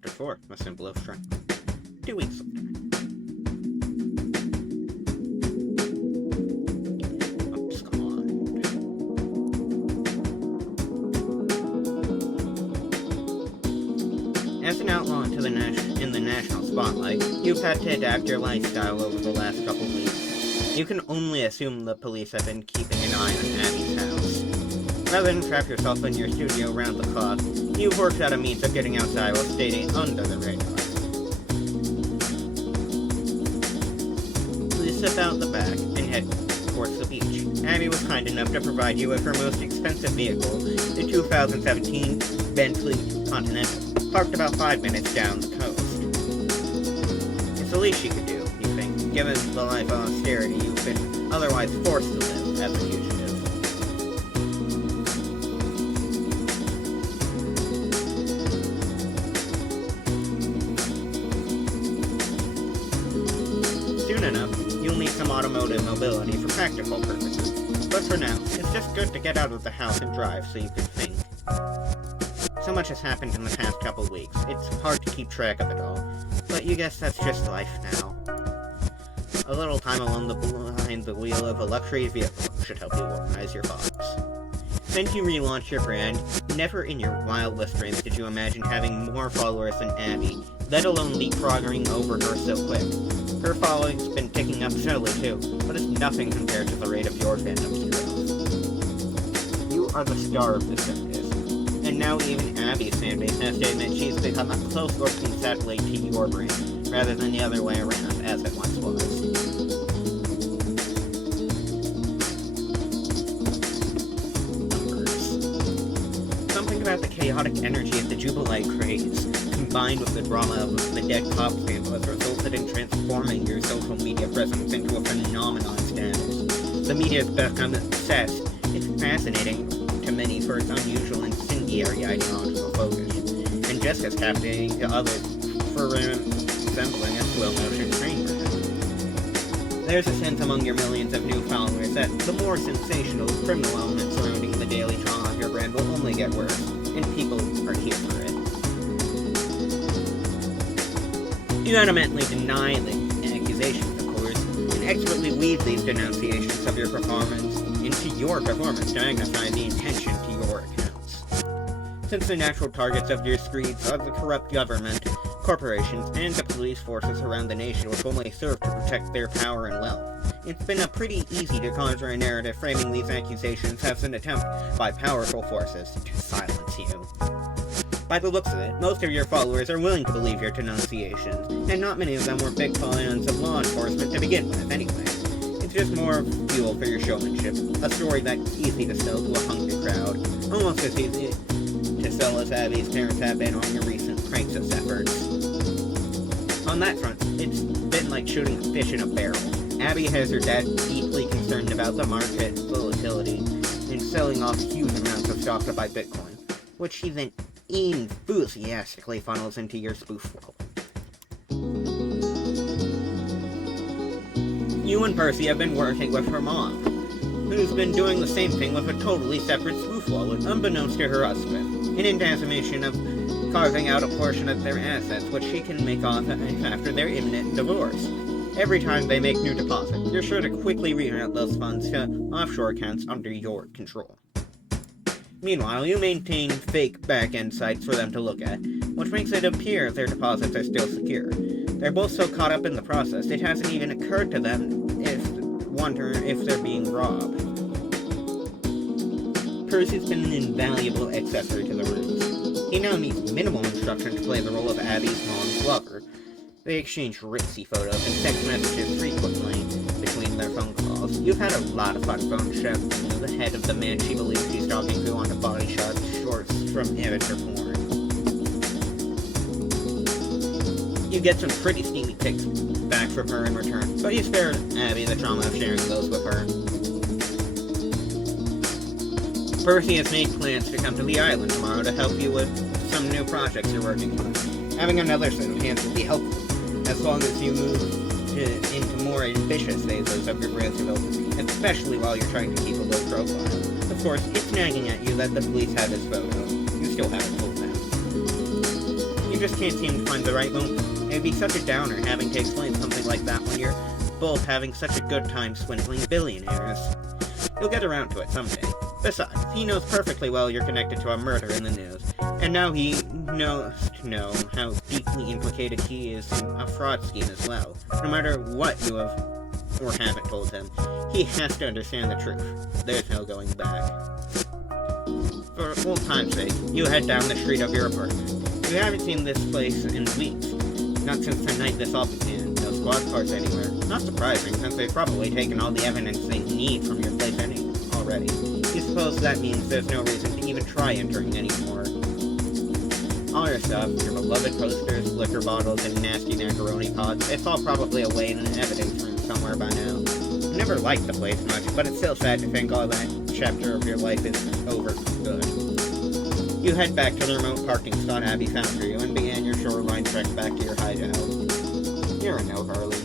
Chapter 4, A Symbol of Strength. 2 weeks later. Oops, come on. As an outlaw in the national spotlight, you've had to adapt your lifestyle over the last couple weeks. You can only assume the police have been keeping an eye on Abby's house. Rather than trap yourself in your studio round the clock, you've worked out a means of getting outside while staying under the radar. You step out the back and head towards the beach. Abby was kind enough to provide you with her most expensive vehicle, the 2017 Bentley Continental, parked about 5 minutes down the coast. It's the least she could do, you think, given the life of austerity you've been otherwise forced to live as a fugitive. Soon enough, you'll need some automotive mobility for practical purposes, but for now, it's just good to get out of the house and drive so you can think. So much has happened in the past couple weeks, it's hard to keep track of it all, but you guess that's just life now. A little time behind the wheel of a luxury vehicle should help you organize your thoughts. Since you relaunched your brand, never in your wildest dreams did you imagine having more followers than Abby, let alone leapfrogging over her so quick. Her following's been ticking up steadily too, but it's nothing compared to the rate of your fandom's growth. You are the star of this circus, and now even Abby's fanbase has to admit she's become a close working satellite to your brand, rather than the other way around, as it once was. Something about the chaotic energy of the Jubilee craze, combined with the drama of the dead cop scandal, has resulted in transforming your social media presence into a phenomenon status. The media has become obsessed. It's fascinating to many for its unusual incendiary ideological focus, and just as captivating to others for resembling a slow-motion train wreck. There's a sense among your millions of new followers that the more sensational criminal elements surrounding the daily drama of your brand will only get worse, and people are here for it. You adamantly deny the accusations, of course, and expertly weave these denunciations of your performance into your performance to magnify the intention to your accounts. Since the natural targets of your screeds are the corrupt government, corporations, and the police forces around the nation which only serve to protect their power and wealth, it's been pretty easy to conjure a narrative framing these accusations as an attempt by powerful forces to silence you. By the looks of it, most of your followers are willing to believe your denunciations, and not many of them were big fans of law enforcement to begin with, anyway. It's just more fuel for your showmanship, a story that's easy to sell to a hungry crowd, almost as easy to sell as Abby's parents have been on your recent Craigslist efforts. On that front, it's been like shooting a fish in a barrel. Abby has her dad deeply concerned about the market volatility and selling off huge amounts of stock to buy Bitcoin, which he then enthusiastically funnels into your spoof world. You and Percy have been working with her mom, who's been doing the same thing with a totally separate spoof wallet, unbeknownst to her husband, in anticipation of carving out a portion of their assets which she can make off after their imminent divorce. Every time they make new deposits, you're sure to quickly reroute those funds to offshore accounts under your control. Meanwhile, you maintain fake back-end sites for them to look at, which makes it appear their deposits are still secure. They're both so caught up in the process, it hasn't even occurred to them wonder if they're being robbed. Percy's been an invaluable accessory to the ruse. He now needs minimal instruction to play the role of Abby's mom's lover. They exchange ritzy photos and text messages frequently between their phone calls. You've had a lot of fun phone shoving the head of the man she believes she's talking to onto body shots, shorts from amateur porn. You get some pretty steamy pics back from her in return, but you spare Abby the trauma of sharing those with her. Percy has made plans to come to the island tomorrow to help you with some new projects you're working on. Having another set of hands will be helpful, as long as you move into more ambitious phases of your brand's development, especially while you're trying to keep a low profile. Of course, it's nagging at you that the police have his photo. You still haven't told them. You You just can't seem to find the right moment. It'd be such a downer having to explain something like that when you're both having such a good time swindling billionaires. You'll get around to it someday. Besides, he knows perfectly well you're connected to a murder in the news, and now he knows to know how deeply implicated he is in a fraud scheme as well. No matter what you have or haven't told him, he has to understand the truth. There's no going back. For old time's sake, you head down the street of your apartment. You haven't seen this place in weeks. Not since the night this all began. No squad cars anywhere. Not surprising, since they've probably taken all the evidence they need from your place already. You suppose that means there's no reason to even try entering anymore. All your stuff, your beloved posters, liquor bottles, and nasty macaroni pods, it's all probably away in an evidence room somewhere by now. I never liked the place much, but it's still sad to think all that chapter of your life is over for good. You head back to the remote parking spot Abby found for you and began your shoreline trek back to your hideout. You're in no hurry.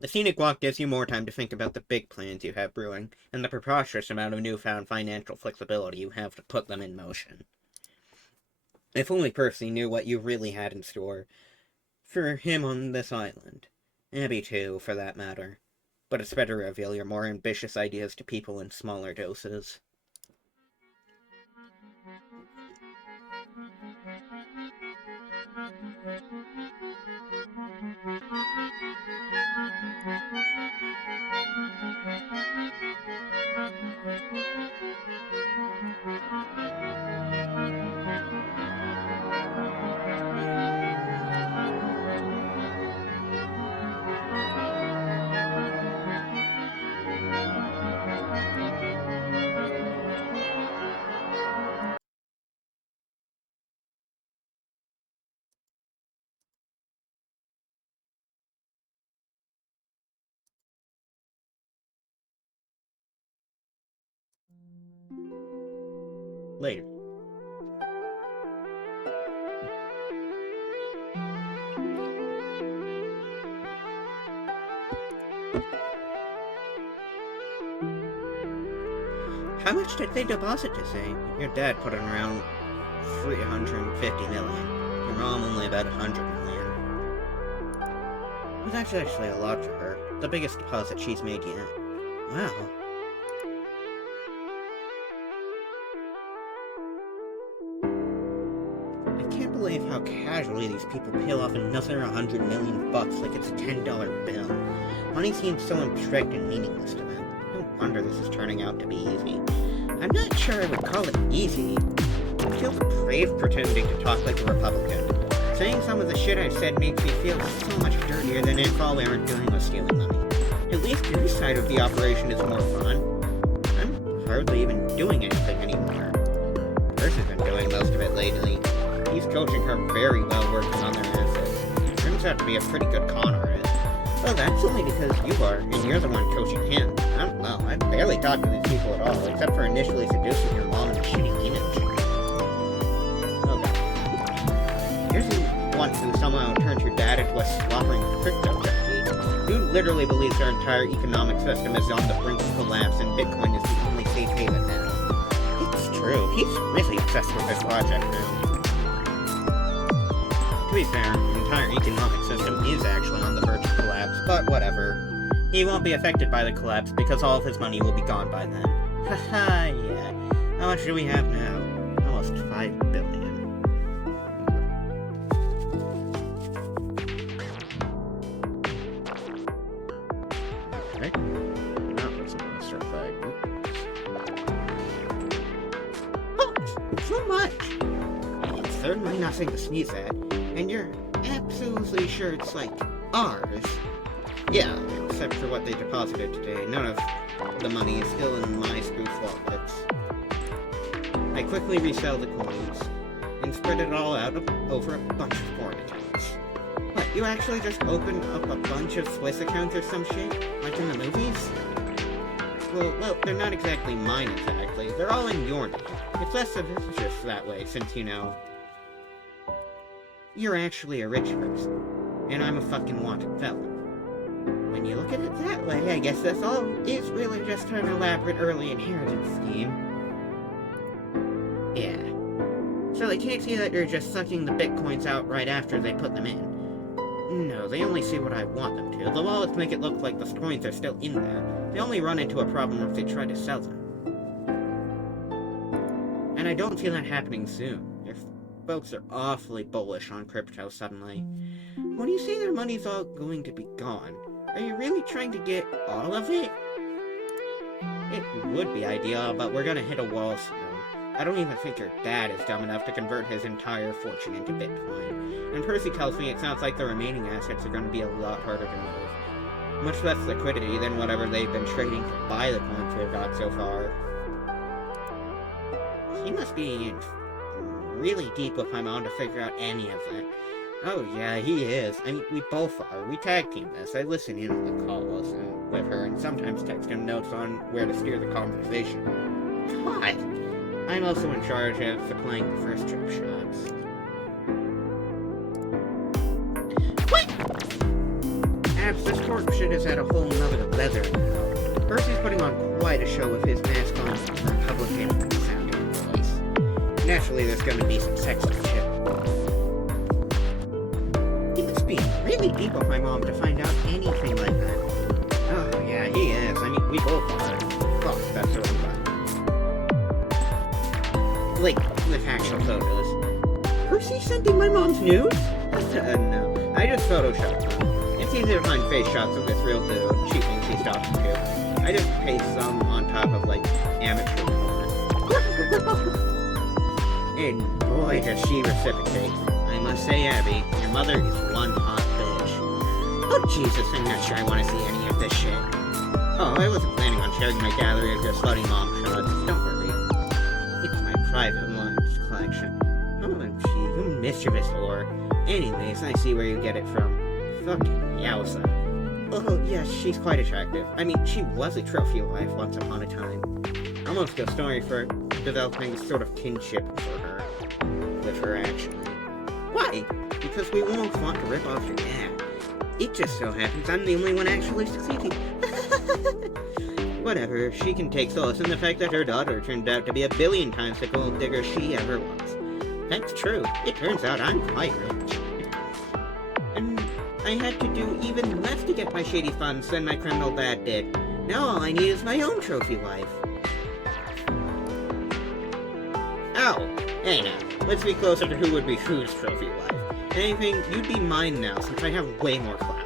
The scenic walk gives you more time to think about the big plans you have brewing, and the preposterous amount of newfound financial flexibility you have to put them in motion. If only Percy knew what you really had in store for him on this island. Abby too, for that matter. But it's better to reveal your more ambitious ideas to people in smaller doses. Later. How much did they deposit to say? Your dad put in around 350 million. Your mom only about 100 million. Well, that's actually a lot for her. The biggest deposit she's made yet. Wow. I can't believe how casually these people peel off another 100 million bucks like it's a $10 bill. Money seems so abstract and meaningless to them. No wonder this is turning out to be easy. I'm not sure I would call it easy. I feel depraved pretending to talk like a Republican. Saying some of the shit I've said makes me feel so much dirtier than if all we were doing was stealing money. At least your side of the operation is more fun. I'm hardly even doing anything anymore. Percy's been doing most of it lately. He's coaching her very well working on their assets. Turns out to be a pretty good con artist. Well, that's only because you are, and you're the one coaching him. I don't know, I barely talk to these people at all, except for initially seducing your mom in a shitty image. Oh god. Here's the one who somehow turned your dad into a slobbering crypto junkie, who literally believes our entire economic system is on the brink of collapse and Bitcoin is the only safe haven now. It's true, he's really obsessed with this project now. To be fair, the entire economic system is actually on the verge of collapse, but whatever. He won't be affected by the collapse because all of his money will be gone by then. Haha, yeah. How much do we have now? Almost 5 billion. Okay. Now there's a monster flag. Oh, so much! It's certainly nothing to sneeze at. And you're absolutely sure it's like ours. Yeah, except for what they deposited today. None of the money is still in my spoof wallets. I quickly resell the coins and spread it all out over a bunch of foreign accounts. What, you actually just opened up a bunch of Swiss accounts or some shit? Like in the movies? Well, they're not exactly mine exactly. They're all in your name. It's less suspicious that way, since, you know, you're actually a rich person, and I'm a fucking wanted felon. When you look at it that way, I guess this all is really just an elaborate early inheritance scheme. Yeah. So they can't see that you're just sucking the bitcoins out right after they put them in. No, they only see what I want them to. The wallets make it look like the coins are still in there. They only run into a problem if they try to sell them. And I don't see that happening soon. Your folks are awfully bullish on crypto suddenly. When you say their money's all going to be gone, are you really trying to get all of it? It would be ideal, but we're gonna hit a wall soon. I don't even think your dad is dumb enough to convert his entire fortune into Bitcoin. And Percy tells me it sounds like the remaining assets are going to be a lot harder to move. Much less liquidity than whatever they've been trading to buy the coins they've got so far. He must be in really deep with my mom to figure out any of that. Oh yeah, he is. I mean, we both are. We tag team this. I listen in on the calls and with her and sometimes text him notes on where to steer the conversation. God! I'm also in charge of supplying the first trip shots. What? Abs, this corp shit is at a whole nother leather now. Percy's putting on quite a show with his mask on Republican sounding voice. Naturally, there's gonna be some sexy shit. He must be really deep with my mom to find out anything like that. Oh yeah, he is. I mean, we both are. Fuck, that's so fun. Like, with actual photos. Percy sending my mom's nudes? No. I just photoshopped them. It's easy to find face shots of this real dude she thinks he's talking to. I just paste some on top of, like, amateur porn. And boy, does she reciprocate. I must say, Abby, your mother is one hot bitch. Oh, Jesus, I'm not sure I want to see any of this shit. Oh, I wasn't planning on sharing my gallery of your slutty mom shots. Don't worry. It's my private ones collection. Oh, gee, you mischievous whore. Anyways, I see where you get it from. Fucking yowza. Oh, yes, she's quite attractive. I mean, she was a trophy wife once upon a time. Almost a story for developing sort of kinship for her. With her, actually. Why? Because we won't want to rip off your dad. It just so happens I'm the only one actually succeeding. Whatever, she can take solace in the fact that her daughter turned out to be a billion times the gold digger she ever was. That's true. It turns out I'm quite rich. And I had to do even less to get my shady funds than my criminal dad did. Now all I need is my own trophy wife. Ow! Hey now, let's be closer to who would be whose trophy wife. Anything, you'd be mine now since I have way more clout.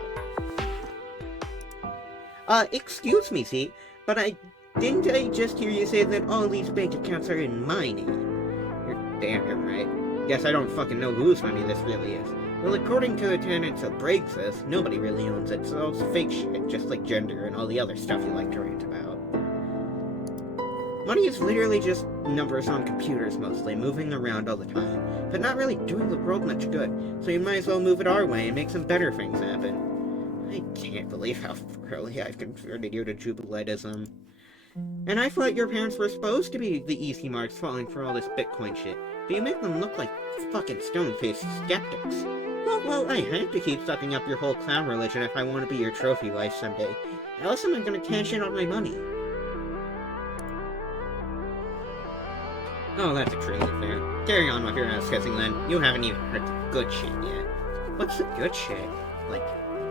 Excuse me, see? But didn't I just hear you say that all these bank accounts are in my name? You're damn right. Guess I don't fucking know whose money this really is. Well, according to the tenants of Briggs's, nobody really owns it, so it's fake shit, just like gender and all the other stuff you like to rant about. Money is literally just numbers on computers mostly, moving around all the time, but not really doing the world much good, so you might as well move it our way and make some better things happen. I can't believe how thoroughly I've converted you to Jubileetism. And I thought your parents were supposed to be the easy marks falling for all this Bitcoin shit, but you make them look like fucking stone-faced skeptics. Well, I have to keep sucking up your whole clown religion if I want to be your trophy wife someday. Else am I gonna cash in on my money? Oh, that's extremely fair. Carry on with your ass kissing then. You haven't even heard the good shit yet. What's the good shit? Like,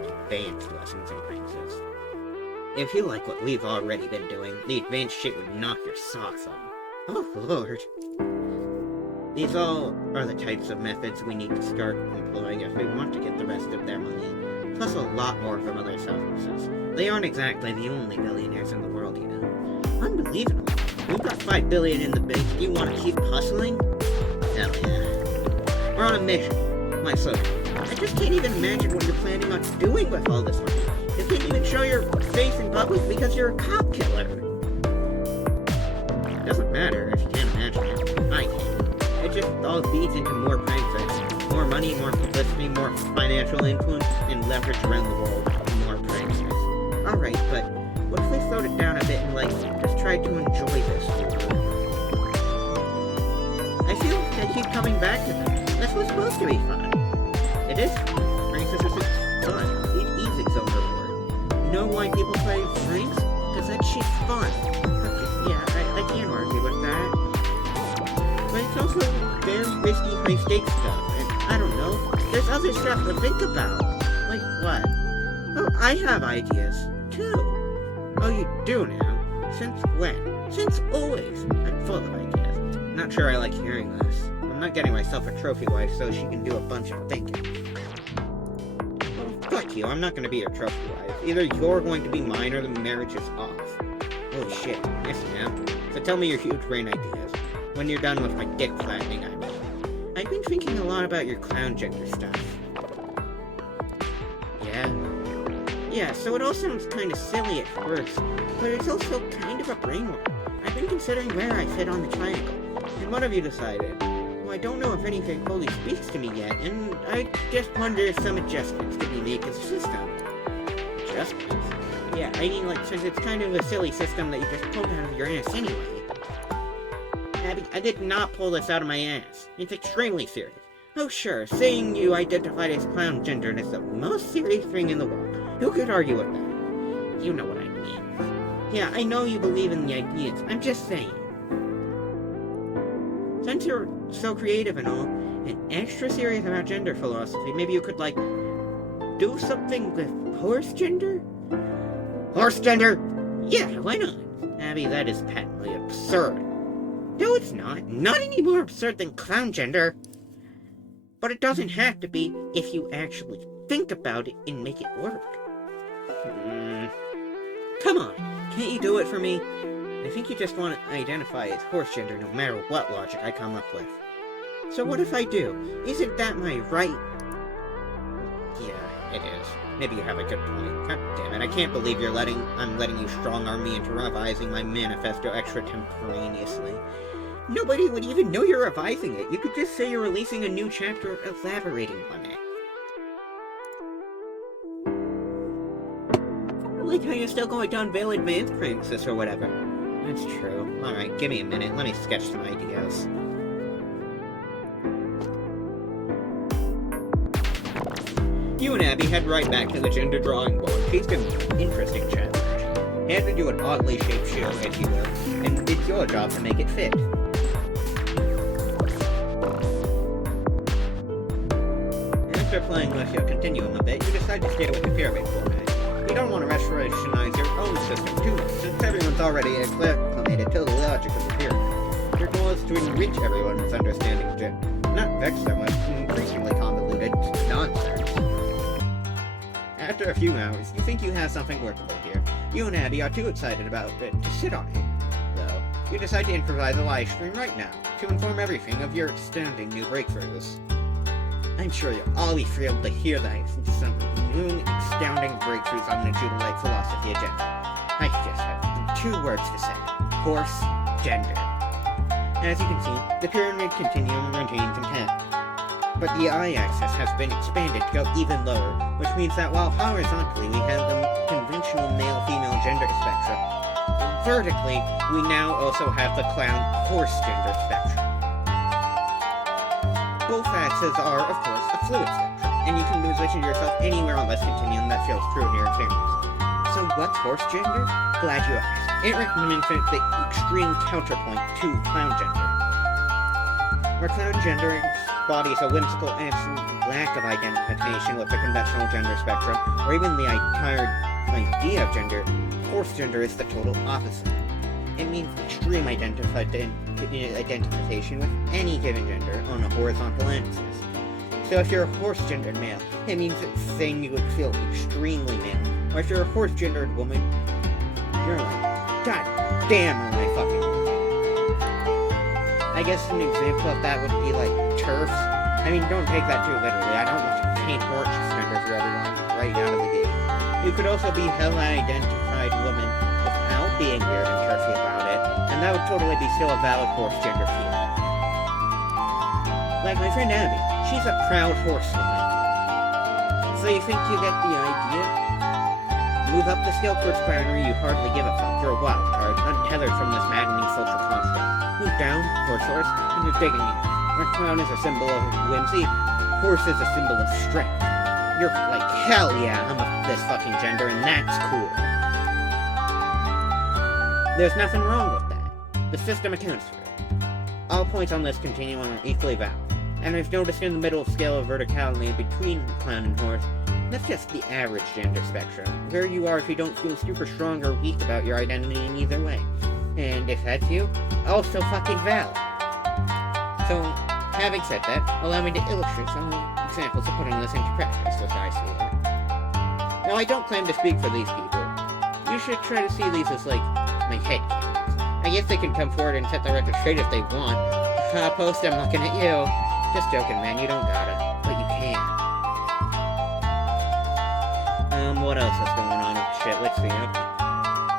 advanced lessons and practices. If you like what we've already been doing, the advanced shit would knock your socks off. Oh, Lord. These all are the types of methods we need to start employing if we want to get the rest of their money. Plus a lot more from other sources. They aren't exactly the only billionaires in the world, you know. Unbelievable. We've got $5 billion in the bank. You want to keep hustling? Hell yeah. We're on a mission. My son. I just can't even imagine what you're planning on doing with all this money. You can't even show your face in public because you're a cop killer. It doesn't matter if you can't imagine it. I can. It just all feeds into more pranks. More money, more publicity, more financial influence, and leverage around the world. More pranks. Alright, but what if we slowed it down a bit and, just try to enjoy this? I feel like I keep coming back to this. This was supposed to be fun. It is fun. Francis isn't fun. It is its own reward. know why people play drinks? Because that shit's fun. Okay, yeah, I can't argue with that. But it's also very risky, high-stakes stuff, and I don't know, there's other stuff to think about. Like what? Oh, I have ideas, too. Oh, you do now? Since when? Since always. I'm full of ideas. Not sure I like hearing this. I'm not getting myself a trophy wife so she can do a bunch of thinking. Well, fuck you, I'm not gonna be your trophy wife. Either you're going to be mine or the marriage is off. Holy shit, yes ma'am. So tell me your huge brain ideas. When you're done with my dick flattening, I mean. I've been thinking a lot about your clown gender stuff. Yeah? Yeah, so it all sounds kind of silly at first, but it's also kind of a brainwork. I've been considering where I fit on the triangle. And what have you decided? Well, I don't know if anything fully speaks to me yet, and I just wonder if some adjustments could be made to the system. Adjustments? Yeah, I mean, like, since it's kind of a silly system that you just pulled out of your ass anyway. Abby, I did not pull this out of my ass. It's extremely serious. Oh sure, saying you identified as clown gendered is the most serious thing in the world. Who could argue with that? You know what I mean. Yeah, I know you believe in the ideas, I'm just saying. Since you're so creative and all, and extra serious about gender philosophy, maybe you could, like, do something with horse gender? Horse gender? Yeah, why not? Abby, that is patently absurd. No, it's not. Not any more absurd than clown gender. But it doesn't have to be if you actually think about it and make it work. Come on, can't you do it for me? I think you just want to identify as horse gender no matter what logic I come up with. So what if I do? Isn't that my right? Yeah, it is. Maybe you have a good point. God damn it, I can't believe I'm letting you strong-arm me into revising my manifesto extra-temporaneously. Nobody would even know you're revising it. You could just say you're releasing a new chapter elaborating on it. Like how you're still going down Veil Advanced Praxis or whatever. That's true. Alright, give me a minute. Let me sketch some ideas. You and Abby head right back to the gender drawing board. She's been an interesting challenge. Handed you an oddly shaped shield, if you will, and it's your job to make it fit. After playing with your continuum a bit, you decide to stay with the pyramid format. You don't want to revolutionize your own system too much, since everyone's already acclimated to the logic of the pyramid. Your goal is to enrich everyone's understanding of gender, not vex them with increasingly convoluted nonsense. After a few hours, you think you have something workable here. You and Abby are too excited about it to sit on it, though. You decide to improvise a live stream right now, to inform everything of your astounding new breakthroughs. I'm sure you'll all be thrilled to hear that some new astounding breakthroughs on the Jubilite philosophy agenda. I just have 2 words to say. Horse gender. As you can see, the pyramid continuum remains intact. But the y-axis has been expanded to go even lower, which means that while horizontally we have the conventional male-female gender spectrum, vertically we now also have the clown-horse gender spectrum. Both axes are, of course, a fluid spectrum, and you can position yourself anywhere on this continuum that feels true in your experience. So what's horse gender? Glad you asked. It represents the extreme counterpoint to clown gender. Where clown gender embodies a whimsical absolute lack of identification with the conventional gender spectrum, or even the entire idea of gender, horse gender is the total opposite. It means extreme identification with any given gender on a horizontal axis. So if you're a horse-gendered male, it means it's saying you would feel extremely male. Or if you're a horse-gendered woman, you're like, God damn, am I fucking... I guess an example of that would be like TERFs. I mean, don't take that too literally. I don't want to paint horse gender for everyone right out of the gate. You could also be hell-identified woman without being weird and turfy about it, and that would totally be still a valid horse gender feeling. Like my friend Abby, she's a proud horsewoman. So you think you get the idea? Move up the scale towards primary, you hardly give a fuck. You're a wild card, untethered from this maddening social construct. Move down towards horse, and you're digging in. Where clown is a symbol of whimsy, horse is a symbol of strength. You're like, hell yeah, I'm a this fucking gender, and that's cool. There's nothing wrong with that. The system accounts for it. All points on this continuum are equally valid, and there's no distinct middle scale of verticality between clown and horse. That's just the average gender spectrum, where you are if you don't feel super strong or weak about your identity in either way. And if that's you, also fucking valid. So, having said that, allow me to illustrate some examples of putting this into practice as I see it. Now, I don't claim to speak for these people. You should try to see these as, like, my headcanons. I guess they can come forward and set the record straight if they want. Post, I'm looking at you. Just joking, man, you don't gotta. But you can. What else is going on with shit? Let's see, okay.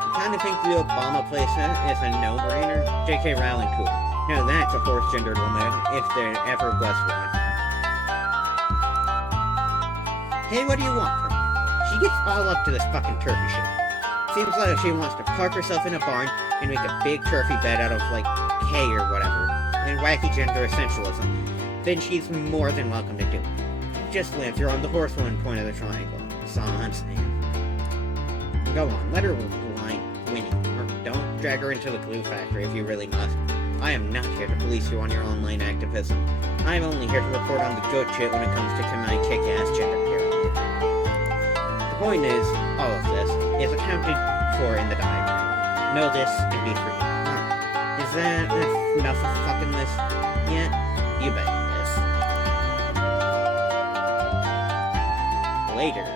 You kinda think the Obama placement is a no-brainer? J.K. Rowling cool. Now that's a horse-gendered woman, if there ever was one. Hey, what do you want from me? She gets all up to this fucking turkey shit. Seems like she wants to park herself in a barn and make a big turkey bed out of, like, hay or whatever, and wacky gender essentialism. Then she's more than welcome to do it. Just live, you're on the horse one point of the triangle. That's all I'm saying. Go on, let her whine, Winnie, or don't drag her into the glue factory if you really must. I am not here to police you on your online activism. I am only here to report on the good shit when it comes to my kick-ass gender pyramid. The point is, all of this is accounted for in the diagram. Know this and be free. Is that enough of fucking this yet? You bet it is. Later.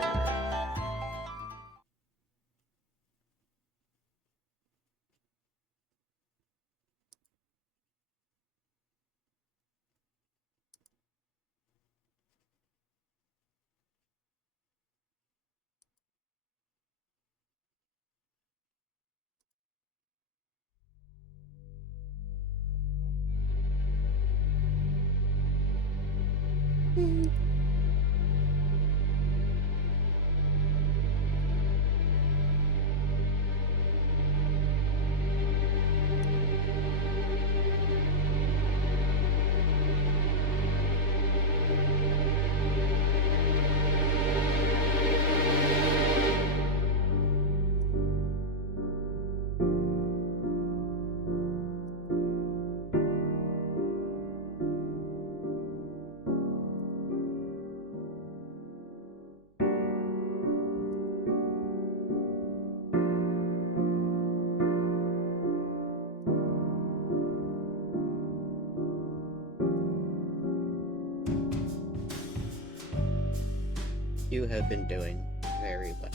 You have been doing very well.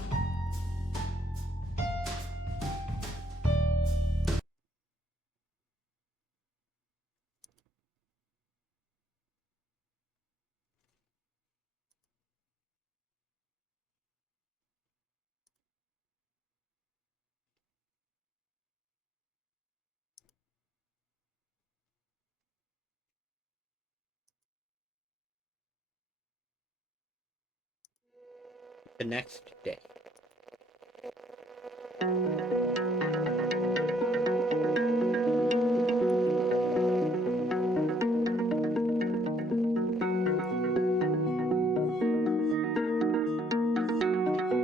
The next day.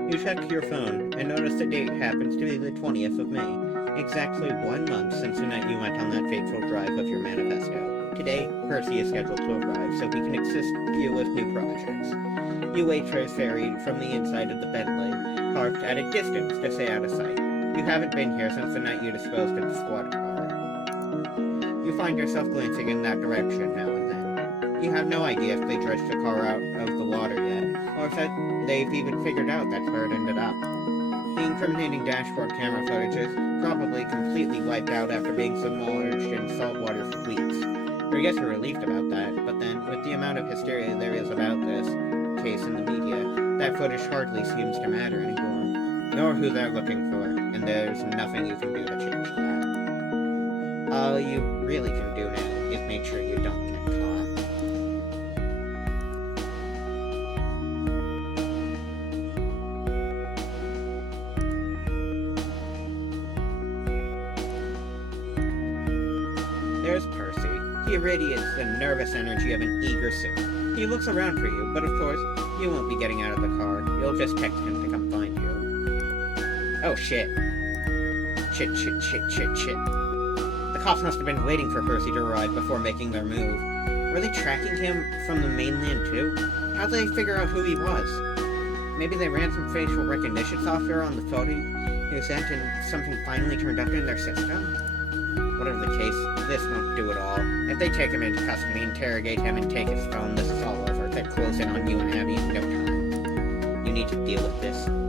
You check your phone and notice the date happens to be the 20th of May, exactly 1 month since the night you went on that fateful drive of your manifesto. Today, Percy is scheduled to arrive so we can assist you with new projects. You wait for his ferry from the inside of the Bentley, parked at a distance to stay out of sight. You haven't been here since the night you disposed of the squad car. You find yourself glancing in that direction now and then. You have no idea if they dredged the car out of the water yet, or if they've even figured out that's where it ended up. The incriminating dashboard camera footage is probably completely wiped out after being submerged in salt water for weeks. I guess you're relieved about that, but then, with the amount of hysteria there is about this case in the media, that footage hardly seems to matter anymore. You're who they're looking for, and there's nothing you can do to change that. All you really can do now is make sure you don't get caught. There's Percy. He irradiates the nervous energy of an eager suit. He looks around for you, but of course, you won't be getting out of the car. You'll just text him to come shit. Shit. The cops must have been waiting for Percy to arrive before making their move. Were they tracking him from the mainland too? How'd they figure out who he was? Maybe they ran some facial recognition software on the photo he sent and something finally turned up in their system? Whatever the case, this won't do it all. If they take him into custody, interrogate him, and take his phone, this is all over. They'd close in on you and Abby in no time. You need to deal with this now.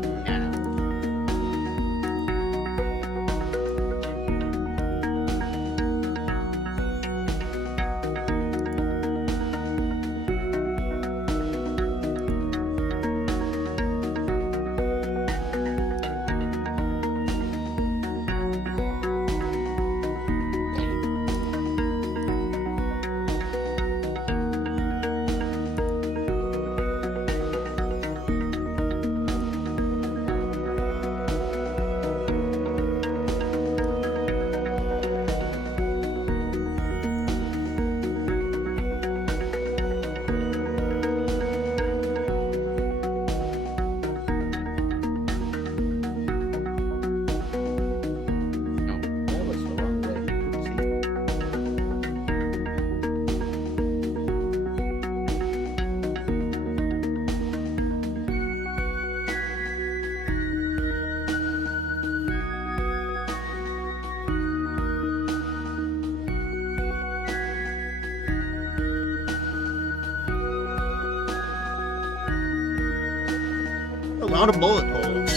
A lot of bullet holes.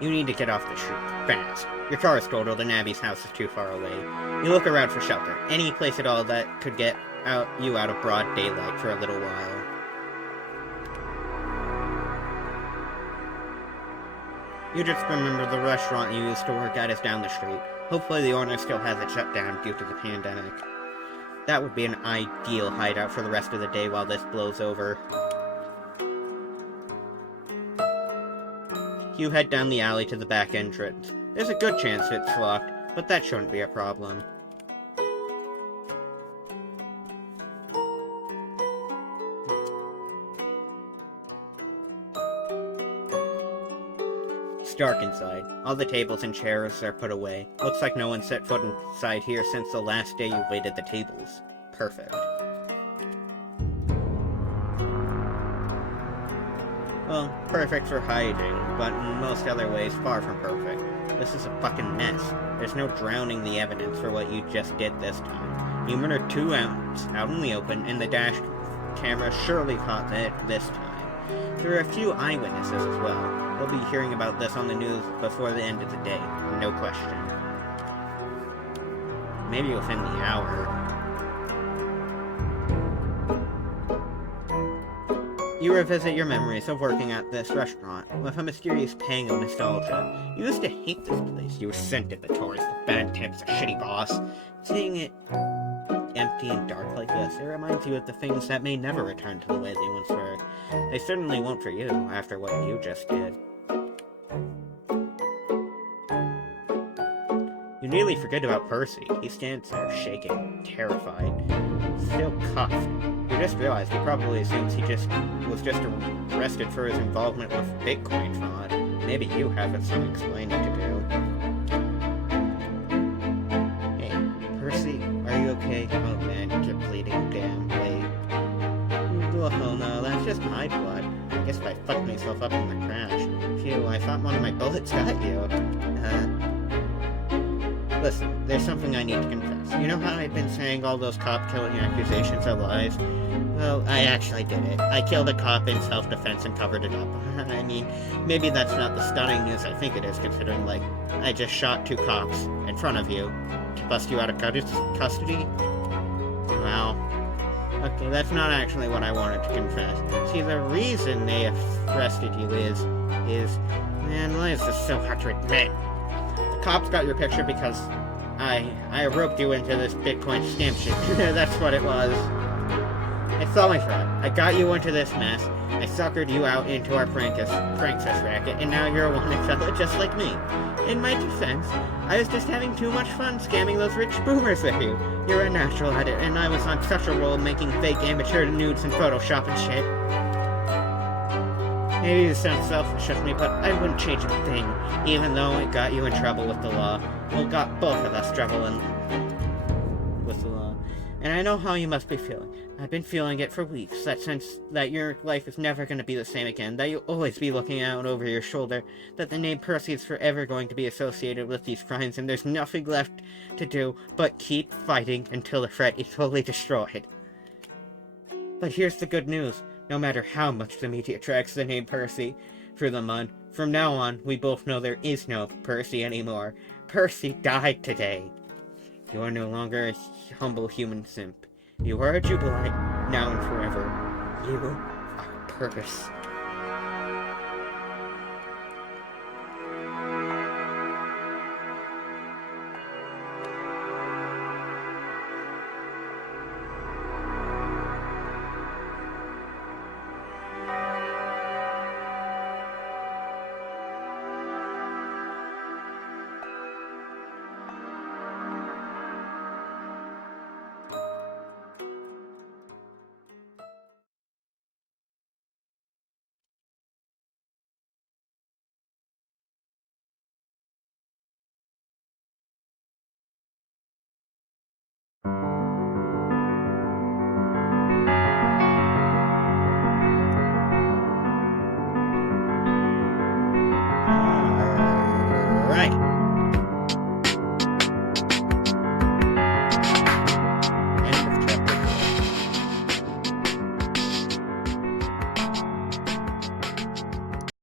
You need to get off the street, fast. Your car is totaled and Abby's house is too far away. You look around for shelter, any place at all that could get you out of broad daylight for a little while. You just remember the restaurant you used to work at is down the street. Hopefully the owner still has it shut down due to the pandemic. That would be an ideal hideout for the rest of the day while this blows over. You head down the alley to the back entrance. There's a good chance it's locked, but that shouldn't be a problem. It's dark inside. All the tables and chairs are put away. Looks like no one set foot inside here since the last day you waited the tables. Perfect. Well, perfect for hiding, but in most other ways, far from perfect. This is a fucking mess. There's no drowning the evidence for what you just did this time. You murdered 2 owls out in the open, and the dash camera surely caught it this time. There are a few eyewitnesses as well. We'll be hearing about this on the news before the end of the day, no question. Maybe within the hour. You revisit your memories of working at this restaurant with a mysterious pang of nostalgia. You used to hate this place. You resented the tourists, the bad tips, the shitty boss. Seeing it empty and dark like this, it reminds you of the things that may never return to the way they once were. They certainly won't for you, after what you just did. You nearly forget about Percy. He stands there, shaking, terrified, still cuffed. You just realized he probably assumes he was just arrested for his involvement with Bitcoin fraud. Maybe you have some explaining to do. Hey, Percy, are you okay? Oh man, you keep bleeding. Damn, wait. Oh no, that's just my blood. I guess I fucked myself up in the crash. Phew, I thought one of my bullets got you. Listen, there's something I need to confess. You know how I've been saying all those cop-killing accusations are lies? Well, I actually did it. I killed a cop in self-defense and covered it up. I mean, maybe that's not the stunning news I think it is, considering, like, I just shot 2 cops in front of you to bust you out of custody. Well, okay, that's not actually what I wanted to confess. See, the reason they arrested you is, man, why is this so hard to admit? Cops got your picture because I roped you into this Bitcoin scam shit. That's what it was. It's all my fault. I got you into this mess. I suckered you out into our pranksters racket, and now you're a wanted fella just like me. In my defense, I was just having too much fun scamming those rich boomers with you. You're a natural at it, and I was on such a roll making fake amateur nudes and Photoshop and shit. Maybe this sounds selfish of me, but I wouldn't change a thing, even though it got you in trouble with the law. Well, got both of us trouble with the law. And I know how you must be feeling. I've been feeling it for weeks, that sense that your life is never going to be the same again, that you'll always be looking out over your shoulder, that the name Percy is forever going to be associated with these crimes, and there's nothing left to do but keep fighting until the threat is totally destroyed. But here's the good news. No matter how much the media tracks the name Percy through the mud, from now on, we both know there is no Percy anymore. Percy died today. You are no longer a humble human simp. You are a Jubilite, now and forever. You are purpose.